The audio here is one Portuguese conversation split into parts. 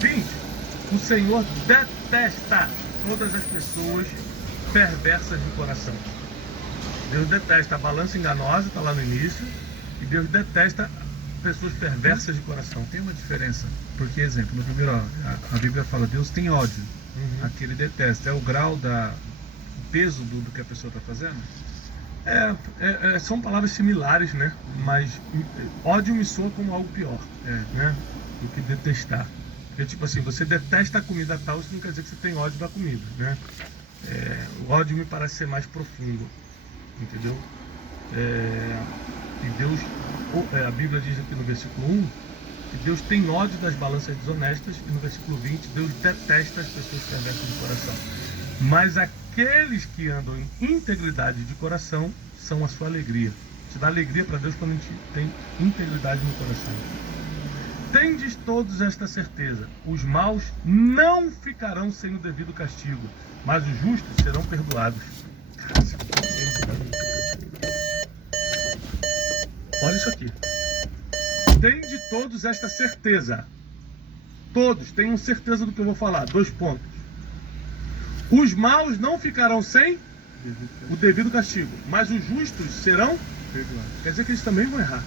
20. O Senhor detesta todas as pessoas perversas de coração. Deus detesta a balança enganosa, está lá no início, e Deus detesta pessoas perversas de coração. Tem uma diferença, porque, exemplo, no primeiro, a Bíblia fala, Deus tem ódio, aqui ele detesta. É o grau o peso do que a pessoa está fazendo? São palavras similares, né? Mas ódio me soa como algo pior, né? Do que detestar. Porque, tipo assim, você detesta a comida tal, isso não quer dizer que você tem ódio da comida, né? O ódio me parece ser mais profundo, entendeu? E Deus, a Bíblia diz aqui no versículo 1, que Deus tem ódio das balanças desonestas, e no versículo 20, Deus detesta as pessoas perversas de coração. Mas aqueles que andam em integridade de coração são a sua alegria. Te dá alegria para Deus quando a gente tem integridade no coração. Tendes todos esta certeza: os maus não ficarão sem o devido castigo, mas os justos serão perdoados. Olha isso aqui. Tende todos esta certeza. Todos tenham certeza do que eu vou falar. 2 pontos. Os maus não ficarão sem o devido castigo, mas os justos serão perdoados. Quer dizer que eles também vão errar.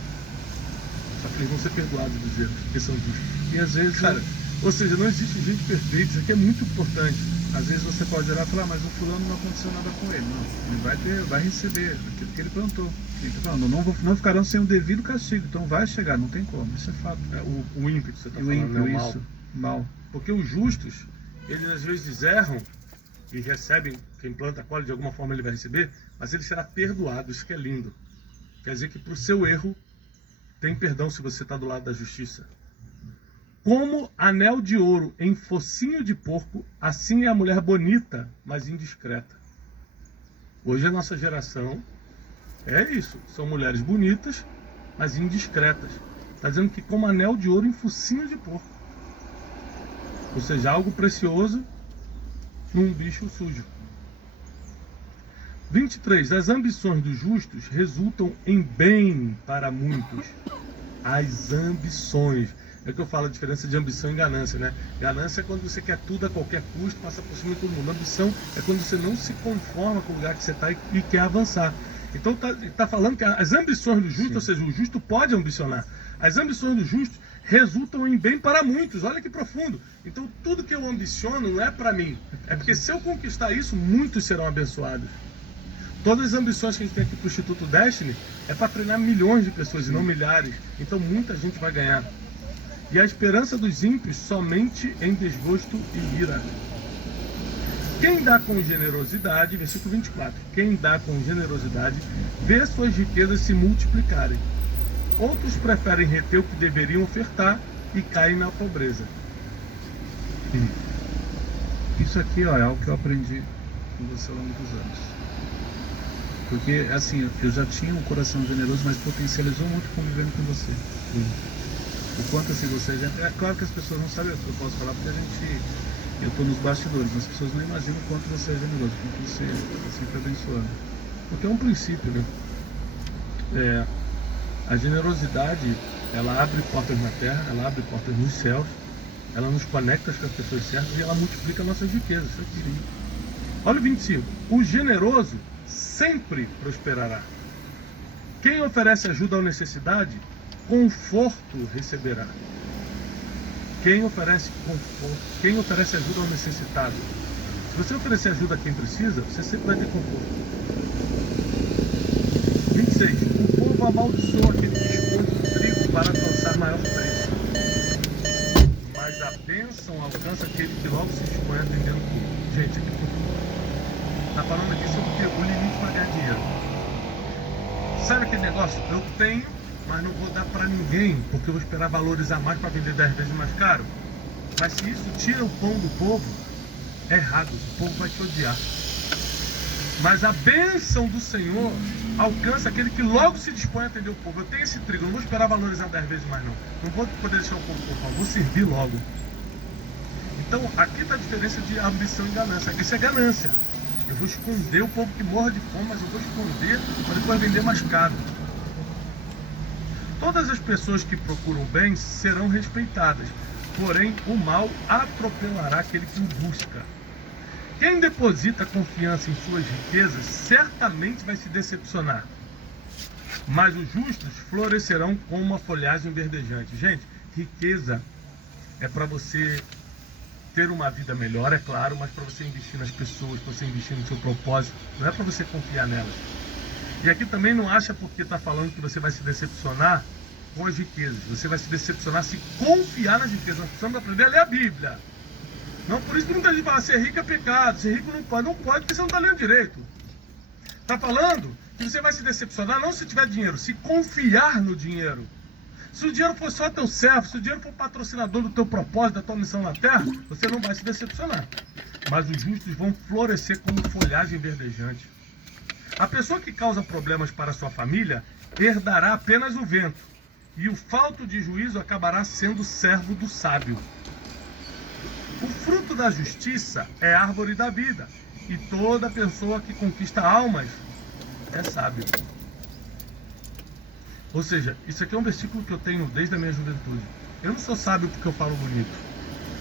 Só que eles vão ser perdoados dos erros, porque são justos. E às vezes, Cara, ou seja, não existe gente perfeita. Isso aqui é muito importante. às vezes você pode olhar e falar, mas o fulano não aconteceu nada com ele. Não, ele vai receber aquilo que ele plantou. Ele está falando, não ficarão sem o devido castigo. Então vai chegar, não tem como, isso é fato. O ímpio que você está falando, ímpio, né? O mal. isso, mal. Porque os justos, eles às vezes erram e recebem, quem planta a colhe, de alguma forma ele vai receber, mas ele será perdoado. Isso que é lindo. Quer dizer que para o seu erro tem perdão se você está do lado da justiça. Como anel de ouro em focinho de porco, assim é a mulher bonita, mas indiscreta. Hoje a nossa geração é isso. São mulheres bonitas, mas indiscretas. Está dizendo que como anel de ouro em focinho de porco. Ou seja, algo precioso num bicho sujo. 23. As ambições dos justos resultam em bem para muitos. As ambições. É que eu falo a diferença de ambição e ganância, né? Ganância é quando você quer tudo a qualquer custo, passa por cima de todo mundo. Ambição é quando você não se conforma com o lugar que você está e quer avançar. Então tá falando que as ambições do justo, Sim. ou seja, o justo pode ambicionar. As ambições do justo resultam em bem para muitos. Olha que profundo. Então tudo que eu ambiciono não é para mim. É porque se eu conquistar isso, muitos serão abençoados. Todas as ambições que a gente tem aqui para o Instituto Destiny é para treinar milhões de pessoas e não milhares. Então muita gente vai ganhar. E a esperança dos ímpios somente em desgosto e ira. Quem dá com generosidade, versículo 24, quem dá com generosidade vê suas riquezas se multiplicarem. Outros preferem reter o que deveriam ofertar e caem na pobreza. Isso aqui, ó, é algo que eu aprendi com você ao longo dos anos. Porque, assim, eu já tinha um coração generoso, mas potencializou muito convivendo com você. O quanto, assim, você... É claro que as pessoas não sabem o que eu posso falar, porque eu estou nos bastidores, mas as pessoas não imaginam o quanto você é generoso, o quanto você está sempre abençoando. Porque é um princípio, né? A generosidade, ela abre portas na terra, ela abre portas nos céus, ela nos conecta com as pessoas certas e ela multiplica nossas riquezas. Isso aqui. Olha o 25. O generoso sempre prosperará. Quem oferece ajuda ao necessidade, conforto receberá. Quem oferece conforto, quem oferece ajuda ao necessitado. Se você oferecer ajuda a quem precisa, você sempre vai ter conforto. 26. O povo amaldiçoa aquele que esconde o trigo para alcançar maior preço. Mas a bênção alcança aquele que logo se dispõe a atender o povo. Gente, aqui está falando aqui sobre o limite para ganhar dinheiro. Sabe aquele negócio? Eu tenho, mas não vou dar para ninguém, porque eu vou esperar valorizar mais para vender 10 vezes mais caro. Mas se isso tira o pão do povo, é errado, o povo vai te odiar. Mas a bênção do Senhor alcança aquele que logo se dispõe a atender o povo. Eu tenho esse trigo, eu não vou esperar valorizar 10 vezes mais não. Não vou poder deixar o povo por favor, vou servir logo. Então aqui está a diferença de ambição e ganância. Isso é ganância. Eu vou esconder o povo que morra de fome, mas eu vou esconder para depois vender mais caro. Todas as pessoas que procuram bem serão respeitadas, porém o mal atropelará aquele que o busca. Quem deposita confiança em suas riquezas certamente vai se decepcionar, mas os justos florescerão como uma folhagem verdejante. Gente, riqueza é para você ter uma vida melhor, é claro, mas para você investir nas pessoas, para você investir no seu propósito, não é para você confiar nelas. E aqui também não acha porque está falando que você vai se decepcionar com as riquezas. Você vai se decepcionar se confiar nas riquezas. Nós precisamos aprender a ler a Bíblia. Não, por isso que muita gente fala, ser rico é pecado, ser rico não pode. Não pode porque você não está lendo direito. Está falando que você vai se decepcionar não se tiver dinheiro, se confiar no dinheiro. Se o dinheiro for só teu servo, se o dinheiro for patrocinador do teu propósito, da tua missão na terra, você não vai se decepcionar. Mas os justos vão florescer como folhagem verdejante. A pessoa que causa problemas para a sua família herdará apenas o vento, e o falto de juízo acabará sendo servo do sábio. O fruto da justiça é árvore da vida, e toda pessoa que conquista almas é sábio. Ou seja, isso aqui é um versículo que eu tenho desde a minha juventude. Eu não sou sábio porque eu falo bonito.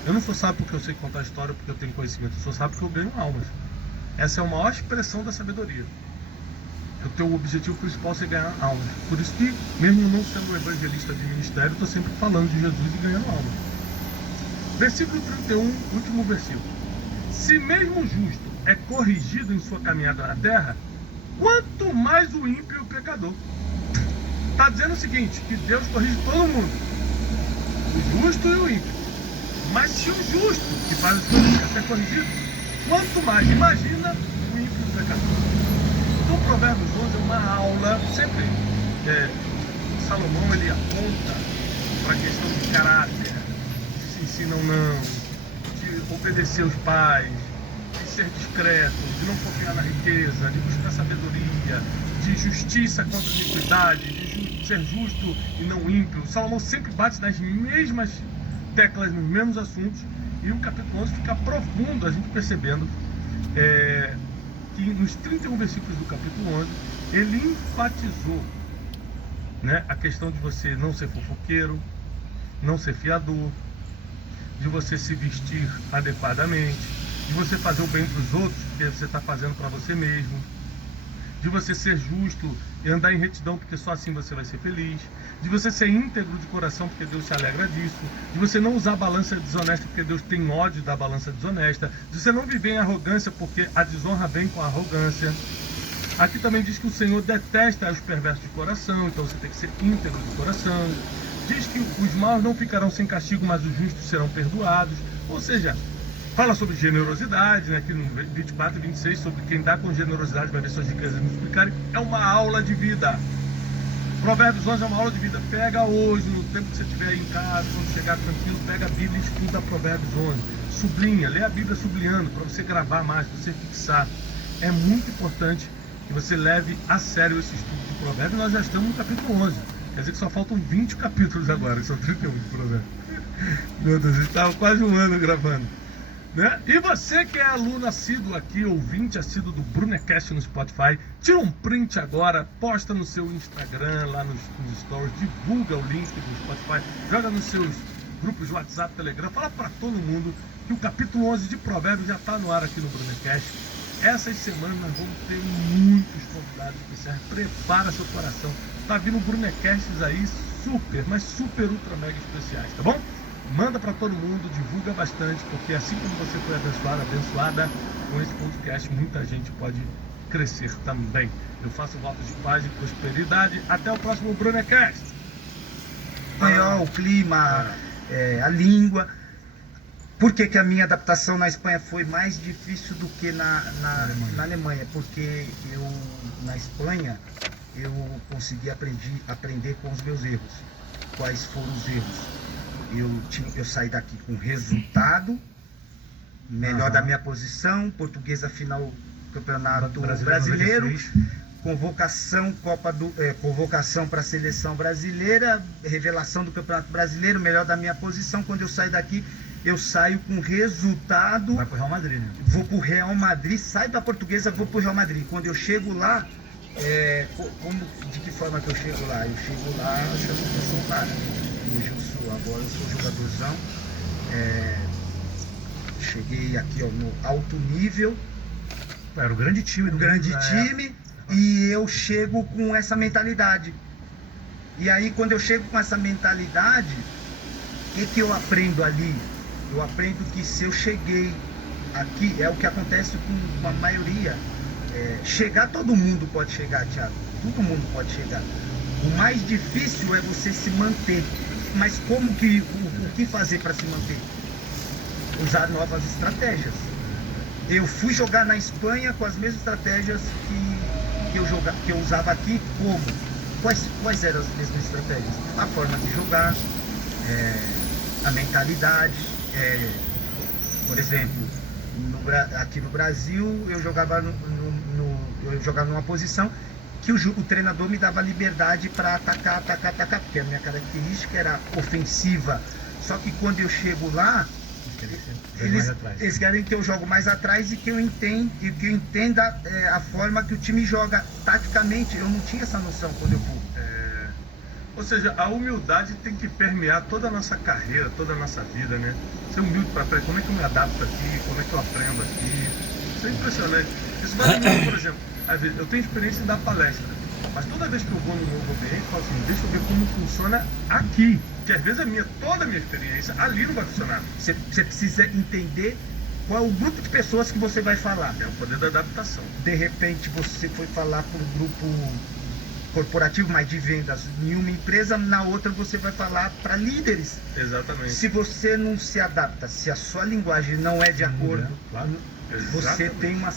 Eu não sou sábio porque eu sei contar história, porque eu tenho conhecimento. Eu sou sábio porque eu ganho almas. Essa é a maior expressão da sabedoria. O teu objetivo principal é você ganhar almas. Por isso que, mesmo não sendo um evangelista de ministério, eu estou sempre falando de Jesus e ganhando almas. Versículo 31, último versículo. Se mesmo o justo é corrigido em sua caminhada na terra, quanto mais o ímpio e o pecador. Está dizendo o seguinte, que Deus corrige todo mundo, o justo e o ímpio. Mas se o justo, que faz as coisas quer ser corrigido, quanto mais, imagina o ímpio e o pecador. Então Provérbios 11 é uma aula, sempre Salomão ele aponta para a questão de caráter, de se ensinar ou não, de obedecer aos pais, de ser discreto, de não confiar na riqueza, de buscar sabedoria, de justiça contra a iniquidade, de ser justo e não ímpio. Salomão sempre bate nas mesmas teclas, nos mesmos assuntos, e o capítulo 11 fica profundo, a gente percebendo que nos 31 versículos do capítulo 11, ele enfatizou, né, a questão de você não ser fofoqueiro, não ser fiador, de você se vestir adequadamente, de você fazer o bem para os outros, porque você está fazendo para você mesmo, de você ser justo e andar em retidão, porque só assim você vai ser feliz, de você ser íntegro de coração, porque Deus se alegra disso, de você não usar a balança desonesta, porque Deus tem ódio da balança desonesta, de você não viver em arrogância, porque a desonra vem com a arrogância. Aqui também diz que o Senhor detesta os perversos de coração, então você tem que ser íntegro de coração. Diz que os maus não ficarão sem castigo, mas os justos serão perdoados. Ou seja, fala sobre generosidade, né? Aqui no 24 e 26, sobre quem dá com generosidade vai ver suas riquezas multiplicarem. É uma aula de vida. Provérbios 11 é uma aula de vida. Pega hoje, no tempo que você estiver aí em casa, quando chegar tranquilo, pega a Bíblia e estuda Provérbios 11. Sublinha, lê a Bíblia sublinhando, para você gravar mais, para você fixar. É muito importante que você leve a sério esse estudo de Provérbios. Nós já estamos no capítulo 11. Quer dizer que só faltam 20 capítulos agora, que são 31 de Provérbios. Meu Deus, a gente estava quase um ano gravando. Né? E você que é aluno assíduo aqui, ouvinte assíduo do Brunecast no Spotify, tira um print agora, posta no seu Instagram, lá nos stories, divulga o link do Spotify, joga nos seus grupos de WhatsApp, Telegram, fala para todo mundo que o capítulo 11 de Provérbios já está no ar aqui no Brunecast. Essas semanas nós vamos ter muitos convidados especiais, prepara seu coração, tá vindo Brunecasts aí super, mas super ultra mega especiais, tá bom? Manda para todo mundo, divulga bastante, porque assim como você foi abençoada com esse podcast, muita gente pode crescer também. Eu faço votos de paz e prosperidade. Até o próximo Brunecast. O clima, a língua. Por que a minha adaptação na Espanha foi mais difícil do que na Alemanha? Porque eu, na Espanha, eu consegui aprender com os meus erros. Quais foram os erros? Eu saí daqui com resultado melhor da minha posição, portuguesa final campeonato brasileiro, convocação convocação para a seleção brasileira, revelação do campeonato brasileiro, melhor da minha posição. Quando eu saio daqui, eu saio com resultado. Vai pro Real Madrid, né? Vou pro Real Madrid, saio da portuguesa, vou pro Real Madrid. Quando eu chego lá, de que forma que eu chego lá? Eu chego lá achando que eu sou o cara. Hoje agora eu sou jogadorzão, Cheguei aqui, ó, no alto nível, Era o grande time um do grande mundo na época. time, e eu chego com essa mentalidade. E aí, quando eu chego com essa mentalidade, o que eu aprendo ali? Eu aprendo que se eu cheguei aqui, é o que acontece com a maioria. Chegar, todo mundo pode chegar, Thiago. Todo mundo pode chegar. O mais difícil é você se manter. Mas como que, o que fazer para se manter? Usar novas estratégias. Eu fui jogar na Espanha com as mesmas estratégias que eu usava aqui. Como? Quais eram as mesmas estratégias? A forma de jogar, a mentalidade. Por exemplo, aqui no Brasil eu jogava eu jogava numa posição que o treinador me dava liberdade para atacar, porque a minha característica era ofensiva. Só que quando eu chego lá, eles querem que eu jogue mais atrás e que eu entenda a forma que o time joga taticamente. Eu não tinha essa noção quando eu fui. Ou seja, a humildade tem que permear toda a nossa carreira, toda a nossa vida, né? Ser humilde para aprender. Como é que eu me adapto aqui? Como é que eu aprendo aqui? Isso é impressionante. Isso vai mim, por exemplo. Às vezes, eu tenho experiência em dar palestra, mas toda vez que eu vou no novo ambiente, eu falo assim, deixa eu ver como funciona aqui. Que às vezes toda a minha experiência ali não vai funcionar. Você precisa entender qual é o grupo de pessoas que você vai falar. É o poder da adaptação. De repente você foi falar para um grupo corporativo, mas de vendas em uma empresa, na outra você vai falar para líderes. Exatamente. Se você não se adapta, se a sua linguagem não é de acordo, claro. você tem uma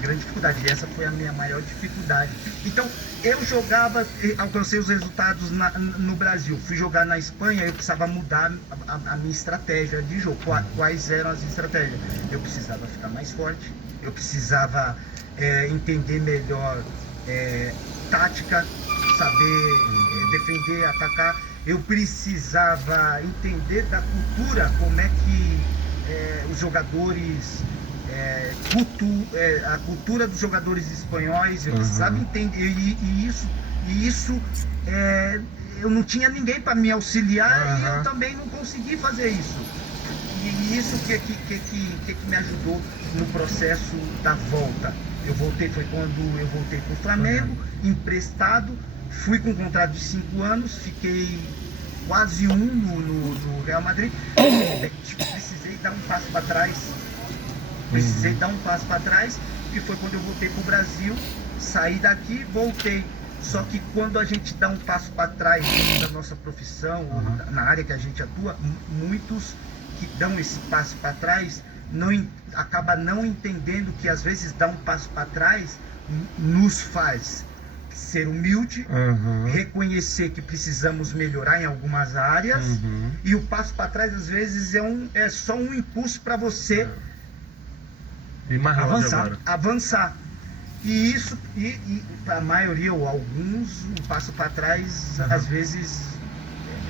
grande dificuldade. E essa foi a minha maior dificuldade. Então, eu jogava, alcancei os resultados no Brasil. Fui jogar na Espanha, eu precisava mudar a minha estratégia de jogo. Quais eram as estratégias? Eu precisava ficar mais forte, eu precisava entender melhor tática, saber defender, atacar. Eu precisava entender da cultura, como é que os jogadores, a cultura dos jogadores espanhóis, eu precisava entender, e isso eu não tinha ninguém para me auxiliar, e eu também não consegui fazer isso. E isso que me ajudou no processo da volta. Foi quando eu voltei para o Flamengo, emprestado, fui com um contrato de 5 anos, fiquei quase no Real Madrid. Precisei dar um passo para trás, e foi quando eu voltei para o Brasil, saí daqui, voltei. Só que quando a gente dá um passo para trás da nossa profissão, ou na área que a gente atua, muitos que dão esse passo para trás acaba não entendendo que às vezes dar um passo para trás nos faz ser humilde, reconhecer que precisamos melhorar em algumas áreas, e o passo para trás às vezes é só um impulso para você avançar. E isso, e a maioria ou alguns, o passo para trás às vezes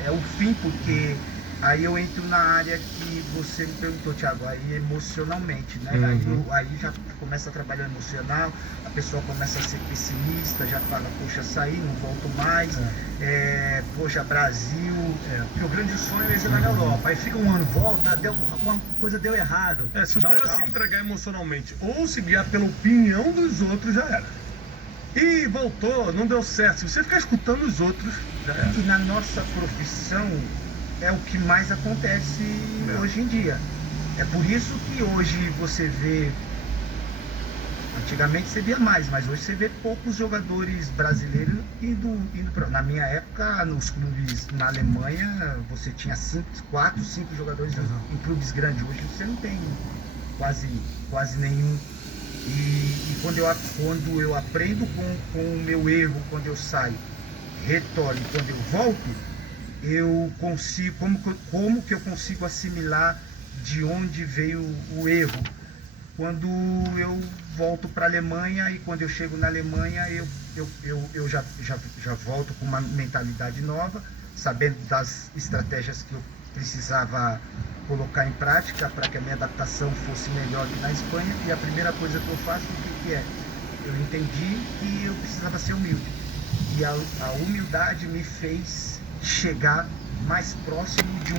é o fim, porque aí eu entro na área que você me perguntou, Thiago, aí emocionalmente, né? Aí já começa a trabalhar emocional, a pessoa começa a ser pessimista, já fala, poxa, saí, não volto mais, poxa, Brasil, Porque o grande sonho é ir na Europa, aí fica um ano, volta, alguma coisa deu errado. Se o cara se entregar emocionalmente ou se guiar pela opinião dos outros, já era. E voltou, não deu certo. Se você ficar escutando os outros, já era. E na nossa profissão é o que mais acontece hoje em dia. É por isso que hoje você vê, antigamente você via mais, mas hoje você vê poucos jogadores brasileiros indo na minha época, nos clubes na Alemanha, você tinha 4, 5 jogadores em clubes grandes. Hoje você não tem quase nenhum. E quando eu aprendo com o meu erro, quando eu saio, retorno, quando eu volto, eu consigo, como que eu consigo assimilar de onde veio o erro? Quando eu volto para a Alemanha, e quando eu chego na Alemanha, eu já volto com uma mentalidade nova, sabendo das estratégias que eu precisava colocar em prática para que a minha adaptação fosse melhor que na Espanha. E a primeira coisa que eu faço, o que é? Eu entendi que eu precisava ser humilde, e a humildade me fez chegar mais próximo